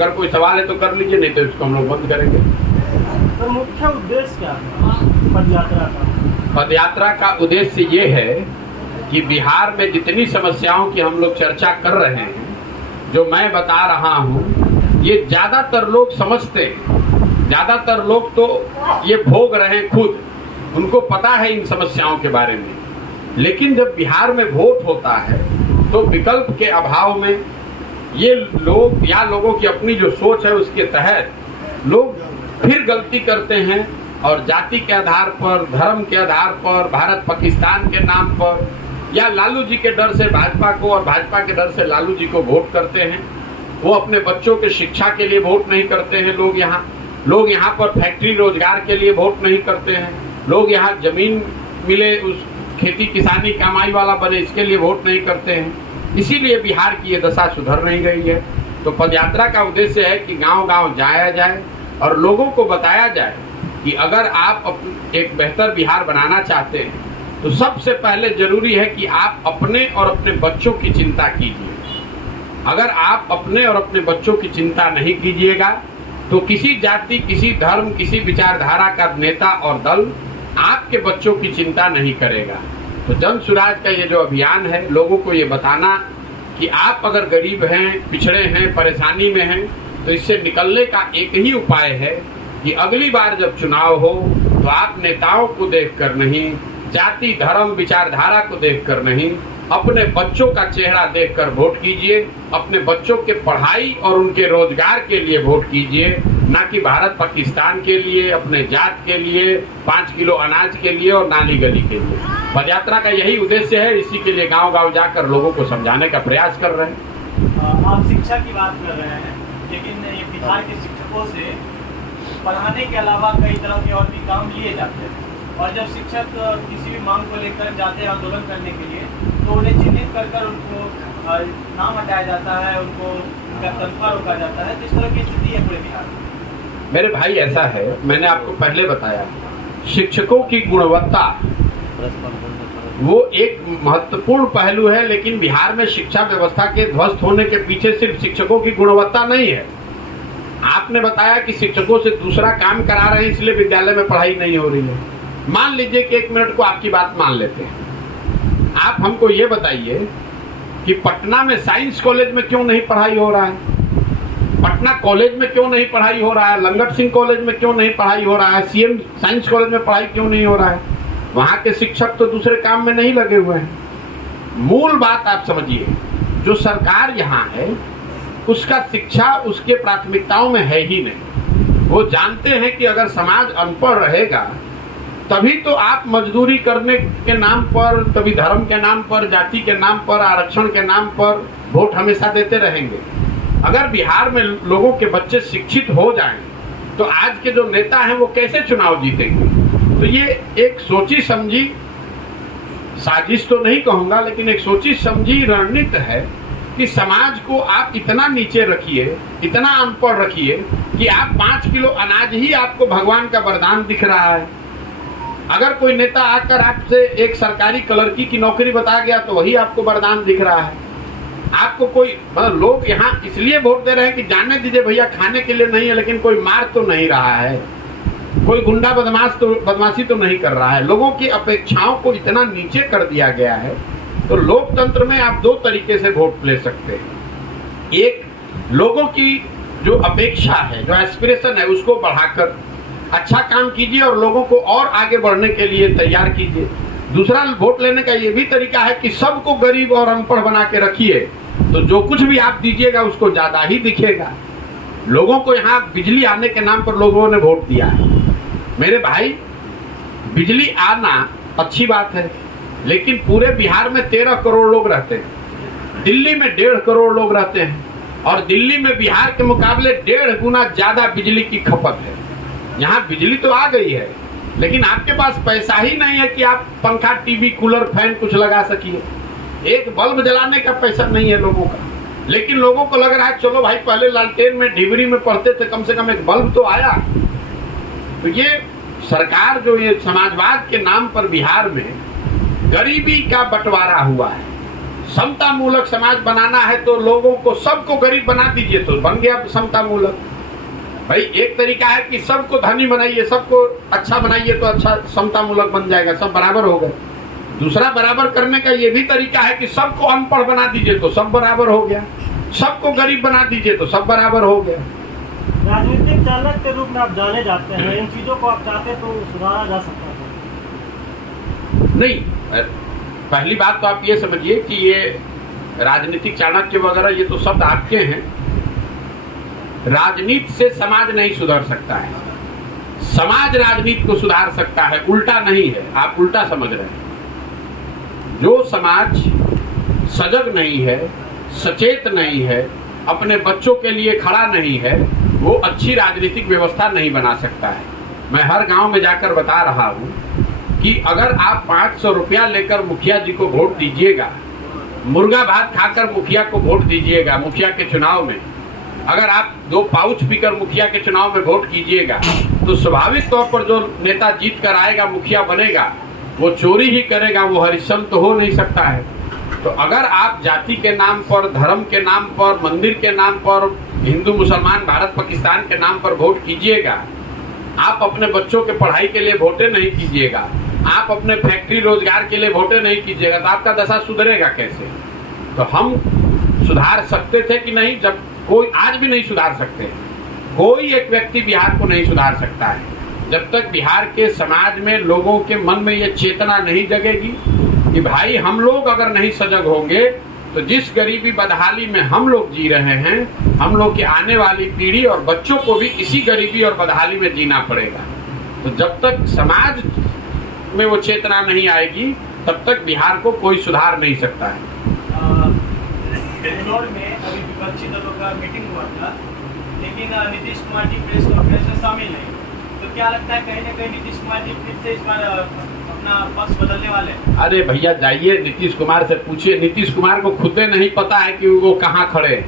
अगर कोई सवाल है तो कर लीजिए, नहीं तो इसको हम लोग बंद करेंगे। तो मुख्य उद्देश्य क्या है पदयात्रा का? पदयात्रा का उद्देश्य ये है कि बिहार में जितनी समस्याओं की हम लोग चर्चा कर रहे हैं, जो मैं बता रहा हूँ, ये ज़्यादातर लोग समझते हैं, ज़्यादातर लोग तो ये भोग रहे हैं खुद, उनको पता है इन समस्याओं के बारे में। लेकिन जब बिहार में वोट होता है तो विकल्प के अभाव में ये लोग या लोगों की अपनी जो सोच है उसके तहत लोग फिर गलती करते हैं और जाति के आधार पर, धर्म के आधार पर, भारत पाकिस्तान के नाम पर या लालू जी के डर से भाजपा को और भाजपा के डर से लालू जी को वोट करते हैं। वो अपने बच्चों के शिक्षा के लिए वोट नहीं करते हैं। लोग यहाँ पर फैक्ट्री रोजगार के लिए वोट नहीं करते हैं। लोग यहाँ जमीन मिले, उस खेती किसानी कमाई वाला बने, इसके लिए वोट नहीं करते हैं। इसीलिए बिहार की ये दशा सुधर नहीं गई है। तो पदयात्रा का उद्देश्य है कि गांव-गांव जाया जाए और लोगों को बताया जाए कि अगर आप एक बेहतर बिहार बनाना चाहते हैं तो सबसे पहले जरूरी है कि आप अपने और अपने बच्चों की चिंता कीजिए। अगर आप अपने और अपने बच्चों की चिंता नहीं कीजिएगा तो किसी जाति, किसी धर्म, किसी विचारधारा का नेता और दल आपके बच्चों की चिंता नहीं करेगा। तो जन सुराज का ये जो अभियान है, लोगों को ये बताना कि आप अगर गरीब हैं, पिछड़े हैं, परेशानी में हैं, तो इससे निकलने का एक ही उपाय है कि अगली बार जब चुनाव हो तो आप नेताओं को देखकर नहीं, जाति, धर्म, विचारधारा को देखकर नहीं, अपने बच्चों का चेहरा देखकर वोट कीजिए। अपने बच्चों के पढ़ाई और उनके रोजगार के लिए वोट कीजिए, ना कि भारत पाकिस्तान के लिए, अपने जात के लिए, 5 किलो अनाज के लिए और नाली गली के लिए। पदयात्रा का यही उद्देश्य है। इसी के लिए गांव-गांव जाकर लोगों को समझाने का प्रयास कर रहे हैं। आप शिक्षा की बात कर रहे हैं, लेकिन ये बिहार के शिक्षकों से पढ़ाने के अलावा कई तरह के और भी काम लिए जाते हैं, और जब शिक्षक किसी भी मांग को लेकर जाते हैं आंदोलन करने के लिए, तो उन्हें चिन्हित कर उनको नाम हटाया जाता है, उनको तनख्वाह रोका जाता है। तो इस तरह की स्थिति है पूरे बिहार में। मेरे भाई ऐसा है, मैंने आपको पहले बताया, शिक्षकों की गुणवत्ता वो एक महत्वपूर्ण पहलू है। लेकिन बिहार में शिक्षा व्यवस्था के ध्वस्त होने के पीछे सिर्फ शिक्षकों की गुणवत्ता नहीं है। आपने बताया कि शिक्षकों से दूसरा काम करा रहे हैं, इसलिए विद्यालय में पढ़ाई नहीं हो रही है। मान लीजिए कि 1 मिनट को आपकी बात मान लेते हैं। आप हमको ये बताइए कि पटना में साइंस कॉलेज में क्यों नहीं पढ़ाई हो रहा है, पटना कॉलेज में क्यों नहीं पढ़ाई हो रहा है, लंगट सिंह कॉलेज में क्यों नहीं पढ़ाई हो रहा है, सीएम साइंस कॉलेज में पढ़ाई क्यों नहीं हो रहा है? वहाँ के शिक्षक तो दूसरे काम में नहीं लगे हुए हैं। मूल बात आप समझिए, जो सरकार यहाँ है उसका शिक्षा उसके प्राथमिकताओं में है ही नहीं। वो जानते हैं कि अगर समाज अनपढ़ रहेगा तभी तो आप मजदूरी करने के नाम पर, तभी धर्म के नाम पर, जाति के नाम पर, आरक्षण के नाम पर वोट हमेशा देते रहेंगे। अगर बिहार में लोगों के बच्चे शिक्षित हो जाएं तो आज के जो नेता हैं वो कैसे चुनाव जीतेंगे? तो ये एक सोची समझी साजिश तो नहीं कहूंगा, लेकिन एक सोची समझी रणनीति है कि समाज को आप इतना नीचे रखिए, इतना अनपढ़ रखिए कि आप 5 किलो अनाज ही आपको भगवान का वरदान दिख रहा है। अगर कोई नेता आकर आपसे एक सरकारी क्लर्की की नौकरी बता गया तो वही आपको वरदान दिख रहा है। आपको कोई, मतलब लोग यहाँ इसलिए वोट दे रहे हैं कि जाने दीजिए भैया, खाने के लिए नहीं है, लेकिन कोई मार तो नहीं रहा है, कोई गुंडा बदमाशी तो नहीं कर रहा है। लोगों की अपेक्षाओं को इतना नीचे कर दिया गया है। तो लोकतंत्र में आप 2 तरीके से वोट ले सकते हैं। एक, लोगों की जो अपेक्षा है, जो एस्पिरेशन है, उसको बढ़ाकर अच्छा काम कीजिए और लोगों को और आगे बढ़ने के लिए तैयार कीजिए। दूसरा, वोट लेने का ये भी तरीका है कि सबको गरीब और अनपढ़ बना के रखिए, तो जो कुछ भी आप दीजिएगा उसको ज्यादा ही दिखेगा। लोगों को यहाँ बिजली आने के नाम पर लोगों ने वोट दिया है। मेरे भाई, बिजली आना अच्छी बात है, लेकिन पूरे बिहार में 13 करोड़ लोग रहते हैं, दिल्ली में 1.5 करोड़ लोग रहते हैं, और दिल्ली में बिहार के मुकाबले 1.5 गुना ज्यादा बिजली की खपत है। यहाँ बिजली तो आ गई है, लेकिन आपके पास पैसा ही नहीं है कि आप पंखा, टीवी, कूलर, फैन कुछ लगा सकिए। एक बल्ब जलाने का पैसा नहीं है लोगों का। लेकिन लोगों को लग रहा है चलो भाई, पहले लालटेन में, ढिबरी में पढ़ते थे, कम से कम एक बल्ब तो आया। तो ये सरकार जो ये समाजवाद के नाम पर बिहार में गरीबी का बंटवारा हुआ है, समता मूलक समाज बनाना है तो लोगों को, सबको गरीब बना दीजिए तो बन गया समता मूलक। भाई एक तरीका है कि सबको धनी बनाइए, सबको अच्छा बनाइए तो अच्छा समता मूलक बन जाएगा, सब बराबर हो गए। दूसरा बराबर करने का ये भी तरीका है कि सबको अनपढ़ बना दीजिए तो सब बराबर हो गया, सबको गरीब बना दीजिए तो सब बराबर हो गया। राजनीतिक चालक के रूप में आप जाने जाते हैं, इन चीजों को आप चाहते तो सुधारा जा सकता है? नहीं, पहली बात तो आप ये समझिए कि ये राजनीतिक चाणक्य वगैरह ये तो शब्द आपके हैं। राजनीति से समाज नहीं सुधर सकता है, समाज राजनीति को सुधार सकता है, उल्टा नहीं है, आप उल्टा समझ रहे हैं। जो समाज सजग नहीं है, सचेत नहीं है, अपने बच्चों के लिए खड़ा नहीं है, वो अच्छी राजनीतिक व्यवस्था नहीं बना सकता है। मैं हर गांव में जाकर बता रहा हूं कि अगर आप 500 रुपया लेकर मुखिया जी को वोट दीजिएगा, मुर्गा भात खाकर मुखिया को वोट दीजिएगा, मुखिया के चुनाव में अगर आप 2 पाउच पीकर मुखिया के चुनाव में वोट कीजिएगा तो स्वाभाविक तौर पर जो नेता जीत कर आएगा, मुखिया बनेगा, वो चोरी ही करेगा, वो हरिश्चंद्र तो हो नहीं सकता है। तो अगर आप जाति के नाम पर, धर्म के नाम पर, मंदिर के नाम पर, हिंदू मुसलमान भारत पाकिस्तान के नाम पर वोट कीजिएगा, आप अपने बच्चों के पढ़ाई के लिए वोटे नहीं कीजिएगा, आप अपने फैक्ट्री रोजगार के लिए वोटे नहीं कीजिएगा, तो आपका दशा सुधरेगा कैसे? तो हम सुधार सकते थे कि नहीं? जब कोई आज भी नहीं सुधार सकते, कोई एक व्यक्ति बिहार को नहीं सुधार सकता है जब तक बिहार के समाज में, लोगों के मन में ये चेतना नहीं जगेगी कि भाई हम लोग अगर नहीं सजग होंगे तो जिस गरीबी बदहाली में हम लोग जी रहे हैं, हम लोग की आने वाली पीढ़ी और बच्चों को भी इसी गरीबी और बदहाली में जीना पड़ेगा। तो जब तक समाज में वो चेतना नहीं आएगी तब तक बिहार को कोई सुधार नहीं सकता है। बेंगलोर में अभी विपक्षी दलों का मीटिंग हुआ था, लेकिन नीतीश कुमार जी प्रेस कॉन्फ्रेंस में शामिल नहीं। तो क्या लगता है कहीं ना कहीं नीतीश कुमार जी फिर से इस बार अपना पक्ष बदलने वाले? अरे भैया जाइए नीतीश कुमार से पूछिए, नीतीश कुमार को खुद नहीं पता है कि वो कहाँ खड़े।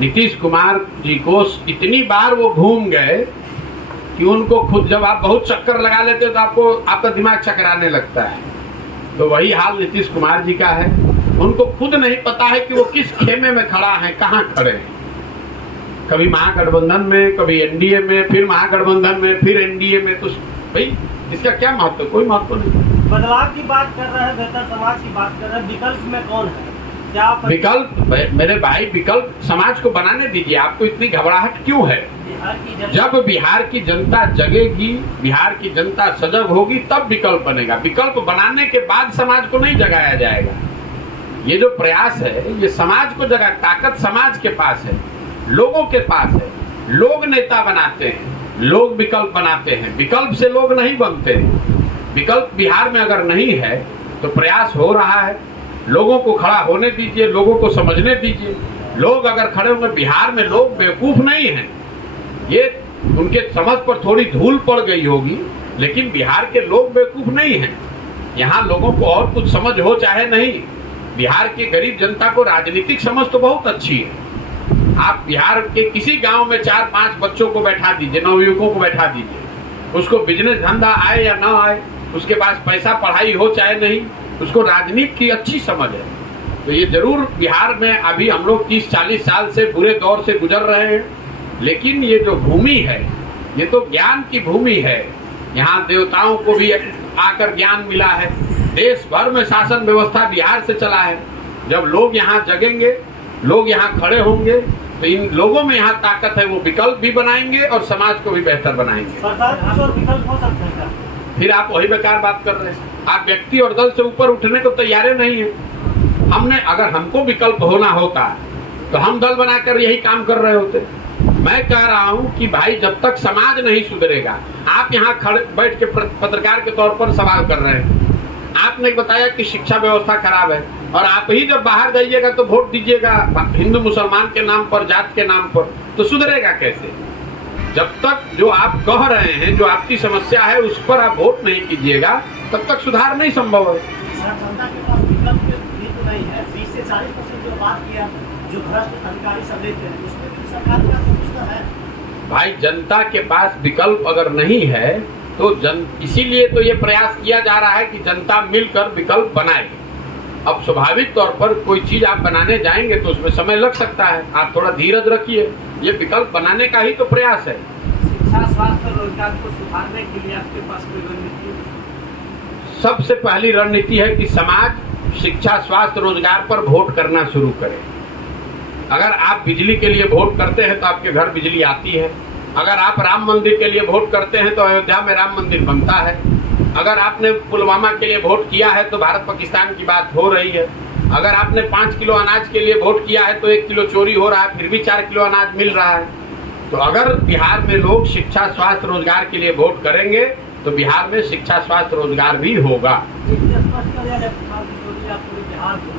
नीतीश कुमार जी को इतनी बार वो घूम गए कि उनको खुद, जब आप बहुत चक्कर लगा लेते हो तो आपको, आपका दिमाग चकराने लगता है। तो वही हाल नीतीश कुमार जी का है, उनको खुद नहीं पता है कि वो किस खेमे में खड़ा है, कहाँ खड़े हैं। कभी महागठबंधन में, कभी एनडीए में, फिर महागठबंधन में, फिर एनडीए में। तो भाई इसका क्या महत्व? कोई महत्व नहीं। बदलाव की बात कर रहे हैं, बेहतर समाज की बात कर रहे हैं, विकल्प में कौन है? क्या विकल्प? मेरे भाई विकल्प समाज को बनाने दीजिए, आपको इतनी घबराहट क्यों है? जब बिहार की जनता जगेगी, बिहार की जनता सजग होगी, तब विकल्प बनेगा। विकल्प बनाने के बाद समाज को नहीं जगाया जाएगा। ये जो प्रयास है ये समाज को जगा, ताकत समाज के पास है, लोगों के पास है। लोग नेता बनाते हैं, लोग विकल्प बनाते हैं, विकल्प से लोग नहीं बनते। विकल्प बिहार में अगर नहीं है तो प्रयास हो रहा है, लोगों को खड़ा होने दीजिए, लोगों को समझने दीजिए। लोग अगर खड़े होंगे, बिहार में लोग बेवकूफ नहीं हैं, ये उनके समझ पर थोड़ी धूल पड़ गई होगी, लेकिन बिहार के लोग बेवकूफ नहीं हैं। यहाँ लोगों को और कुछ समझ हो चाहे नहीं, बिहार की गरीब जनता को राजनीतिक समझ तो बहुत अच्छी है। आप बिहार के किसी गांव में 4-5 बच्चों को बैठा दीजिए, नवयुवकों को बैठा दीजिए, उसको बिजनेस धंधा आए या ना आए, उसके पास पैसा, पढ़ाई हो चाहे नहीं, उसको राजनीति की अच्छी समझ है। तो ये जरूर बिहार में अभी हम लोग 30-40 साल से बुरे दौर से गुजर रहे हैं, लेकिन ये जो भूमि है ये तो ज्ञान की भूमि है। यहाँ देवताओं को भी आकर ज्ञान मिला है। देश भर में शासन व्यवस्था बिहार से चला है। जब लोग यहाँ जगेंगे, लोग यहाँ खड़े होंगे, तो इन लोगों में यहाँ ताकत है, वो विकल्प भी बनाएंगे और समाज को भी बेहतर बनाएंगे। विकल्प हो सकते हैं? फिर आप वही बेकार बात कर रहे हैं। आप व्यक्ति और दल से ऊपर उठने को तैयार नहीं है। हमने, अगर हमको विकल्प होना होता तो हम दल बनाकर यही काम कर रहे होते। मैं कह रहा हूँ कि भाई जब तक समाज नहीं सुधरेगा, आप यहाँ खड़े बैठ के पत्रकार के तौर पर सवाल कर रहे हैं। आपने बताया कि शिक्षा व्यवस्था खराब है, और आप ही जब बाहर जाइएगा तो वोट दीजिएगा हिंदू मुसलमान के नाम पर, जात के नाम पर, तो सुधरेगा कैसे? जब तक जो आप कह रहे हैं, जो आपकी समस्या है, उस पर आप वोट नहीं कीजिएगा, तब तक सुधार नहीं संभव है। जनता के पास विकल्प भी तो नहीं है। 20 से 40% जो बात किया, जो भ्रष्ट अधिकारी सब लेते हैं, उसमें भी सरकार का कुछ तो है। भाई जनता के पास विकल्प अगर नहीं है तो इसीलिए तो ये प्रयास किया जा रहा है कि जनता मिलकर विकल्प बनाए। अब स्वाभाविक तौर पर कोई चीज आप बनाने जाएंगे तो उसमें समय लग सकता है, आप थोड़ा धीरज रखिए। ये विकल्प बनाने का ही तो प्रयास है। शिक्षा, स्वास्थ्य और रोजगार को सुधारने के लिए आपके पास कोई रणनीति है? सबसे पहली रणनीति है कि समाज शिक्षा, स्वास्थ्य, रोजगार पर वोट करना शुरू करे। अगर आप बिजली के लिए वोट करते हैं तो आपके घर बिजली आती है। अगर आप राम मंदिर के लिए वोट करते हैं तो अयोध्या में राम मंदिर बनता है। अगर आपने पुलवामा के लिए वोट किया है तो भारत पाकिस्तान की बात हो रही है। अगर आपने 5 किलो अनाज के लिए वोट किया है तो 1 किलो चोरी हो रहा है, फिर भी 4 किलो अनाज मिल रहा है। तो अगर बिहार में लोग शिक्षा, स्वास्थ्य, रोजगार के लिए वोट करेंगे तो बिहार में शिक्षा, स्वास्थ्य, रोजगार भी होगा। स्पष्ट कर दिया जाए, पूरे बिहार को